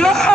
ছিল